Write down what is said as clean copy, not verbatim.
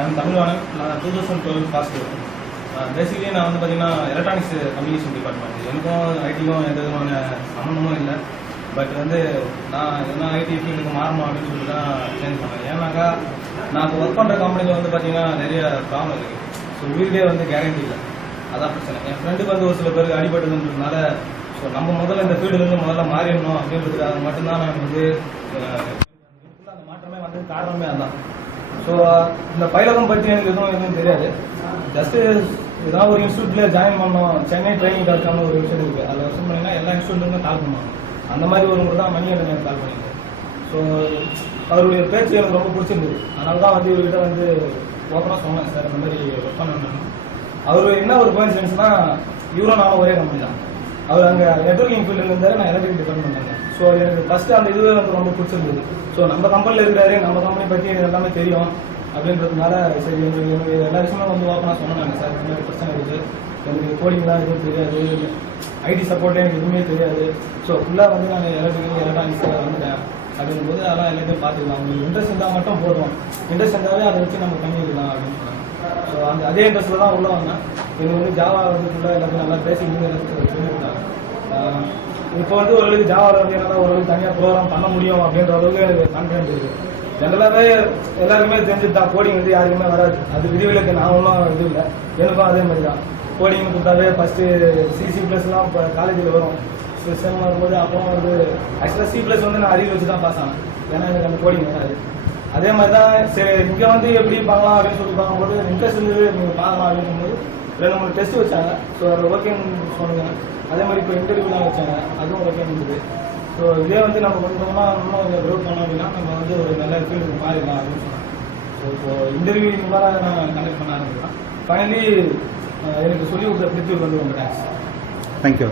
I'm Tamilvanan. நான் 2012 past. Basically நான் வந்து பார்த்தீங்கன்னா எலக்ட்ரானிக்ஸ் கம்யூனிகேஷன் டிபார்ட்மெண்ட். எனக்கும் ஐடிக்கும் எந்த விதமான சம்மந்தமும் இல்லை. பட் வந்து நான் என்ன ஐடி ஃபீல்டுக்கு மாறணும் அப்படின்னு சொல்லிட்டு தான் சேஞ்ச் பண்ணேன். ஏன்னாக்கா நான் இப்போ ஒர்க் பண்ணுற கம்பெனியில் வந்து பார்த்தீங்கன்னா நிறைய ப்ராப்ளம் இருக்குது. ஸோ வீடே வந்து கேரண்டி இல்லை, அதான் பிரச்சனை. என் ஃப்ரெண்டுக்கு வந்து ஒரு சில பேருக்கு அடிபட்டுதுன்றதுனால ஸோ நம்ம முதல்ல இந்த ஃபீல்டுலேருந்து முதல்ல மாறிடணும் அப்படின்றதுக்காக மட்டும்தான் நான் வந்து அந்த மாற்றமே வந்து காரணமே அதுதான். ஸோ இந்த பைலகம் பற்றி எனக்கு எதுவும் தெரியாது. ஜஸ்ட்டு ஏதாவது ஒரு இன்ஸ்டியூட்டில் ஜாயின் பண்ணோம். சென்னை ட்ரைனிங் டாட்காம்னு ஒரு வெப்சைட் இருக்குது. அதில் வச்சு பண்ணிங்கன்னா எல்லா இன்ஸ்டியூட்லேருந்து கால் பண்ணுவாங்க. அந்த மாதிரி ஒரு முறை தான் மணிகண்டன் எனக்கு கால் பண்ணியிருந்தேன். ஸோ அவருடைய பேச்சு எனக்கு ரொம்ப பிடிச்சிருந்தது. அதனால தான் வந்து இவர்கிட்ட வந்து ஓப்பனாக சொன்னேன், சார் இந்த மாதிரி ஒர்க் பண்ணணும். அவர் என்ன ஒரு கோயின்சிடன்ஸ்னா, இவரும் நானும் ஒரே கம்பெனி தான். அவர் அங்கே நெட்வொர்க்கிங் ஃபீல்டில் இருந்தார், நான் எலக்ட்ரிக் டிபார்ட்மெண்ட் இருந்தேன். ஸோ எனக்கு ஃபஸ்ட்டு அந்த இதுவே வந்து ரொம்ப பிடிச்சிருந்தது. ஸோ நம்ம கம்பெனியில் இருக்கிறாரு, நம்ம கம்பெனி பற்றி எல்லாமே தெரியும் அப்படின்றதுனால சரி எனக்கு எல்லா விஷயமும் வந்து ஓப்பனாக சொன்னாங்க, சார் இந்த மாதிரி பிரச்சனை இருக்குது, எனக்கு கோடிங்லாம் எதுவும் தெரியாது, ஐடி சப்போர்ட்டே எனக்கு எதுவுமே தெரியாது. ஸோ ஃபுல்லாக வந்து நான் எலக்ட்ரானிக்ஸில் வந்துட்டேன் அப்படிங்கும்போது அதெல்லாம் எல்லாத்தையும் பார்த்துக்கலாம். உங்களுக்கு இன்ட்ரெஸ்ட் இருந்தால் மட்டும் போதும், இன்ட்ரெஸ்ட் இருந்தாலே அதை வச்சு நம்ம பண்ணிக்கலாம் அப்படின்னு சொன்னாங்க. ஸோ அந்த அதே இன்ட்ரெஸ்ட்டில் தான் உள்ளே வந்தேன். எனக்கு வந்து ஜாவா வந்து ஃபுல்லாக எல்லாத்தையும் நல்லா பேசிக்கிட்டு எல்லாத்துக்கும் சொல்லியிருந்தாங்க. இப்போ வந்து ஓரளவுக்கு ஜாவாவில் வந்து என்னால் ஓரளவுக்கு தனியாக ப்ரோக்ராம் பண்ண முடியும் அப்படின்ற அளவுக்கு எனக்கு கான்ஃபிடென்ட் இருக்குது. ஜென்ரலாகவே எல்லாருக்குமே தெரிஞ்சுட்டு தான் கோடிங் வந்து யாருக்குமே வராது. அது விதிவிலக்கு நான் ஒன்றும் இது இல்லை, எனக்கும் அதே மாதிரி தான். கோடிங் கொடுத்தாவே ஃபஸ்ட்டு C++லாம் இப்போ காலேஜில் வரும், செம் வரும்போது அப்புறம் வந்து ஆக்சுவலாக C+ வந்து நான் அறிவு வச்சு தான் பாஸ் ஆனேன், ஏன்னா எனக்கு அந்த கோடிங் வராது. அதே மாதிரி தான் சரி இங்கே வந்து எப்படி பார்க்கலாம் அப்படின்னு சொல்லி பார்க்கும்போது இன்ட்ரெஸ்ட் இருந்தது, நீங்கள் பார்க்கலாம் அப்படின்னு போது 2-3 டெஸ்ட் வச்சாங்க. ஸோ அதில் ஓகேன்னு சொன்னாங்க. அதே மாதிரி இப்போ இன்டர்வியூலாம் வச்சாங்க, அதுவும் ஓகே இருந்தது. ஸோ இதே வந்து நம்ம கொஞ்சமாக இன்னும் கொஞ்சம் க்ரோத் பண்ணோம் அப்படின்னா நம்ம வந்து ஒரு நல்ல ஃபீல்டுக்கு மாறிடலாம் அப்படின்னு சொன்னாங்க. ஸோ இப்போது இன்டர்வியூ இந்த மாதிரி நான் கண்டக்ட் பண்ண ஆரம்பிக்கலாம். ஃபைனலி எனக்கு சொல்லி கொடுத்த பிரித்திற்கு வந்து ரொம்ப தேங்க்ஸ். தேங்க்யூ.